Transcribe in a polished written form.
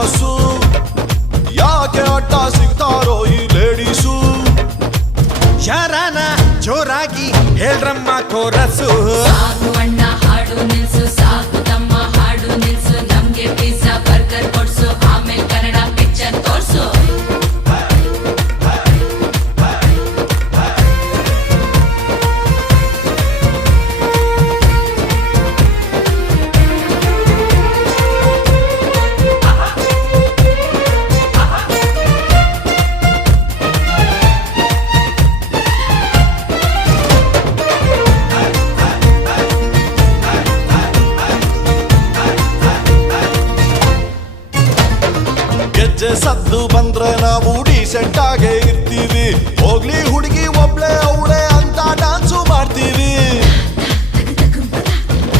Famous. ಯಾಕೆ ಅಡ್ಡ ಸಿಗ್ತಾರೋ ಈ ಲೇಡೀಸು. ಯಾರಾನ ಜೋರಾಗಿ ಹೇಳ್ರಮ್ಮ ಕೋರಸು. ಸಾಕು ಅಣ್ಣ ಹಾಡು ನಿಲ್ಸು, ಸಾಕು ತಮ್ಮ ಹಾಡು ನಿಲ್ಸು. ನಮ್ಗೆ ಪಿಜ್ಜಾ ಬರ್ಗರ್ ಕೊಡ್ಸು, ಆಮೇಲೆ ಕನ್ನಡ ಪಿಕ್ಚರ್ ತೋರ್ಸು. ಗೆಜ್ಜೆ ಸದ್ದು ಬಂದ್ರೆ ನಾವು ಡೀಸೆಂಟ್ ಆಗೇ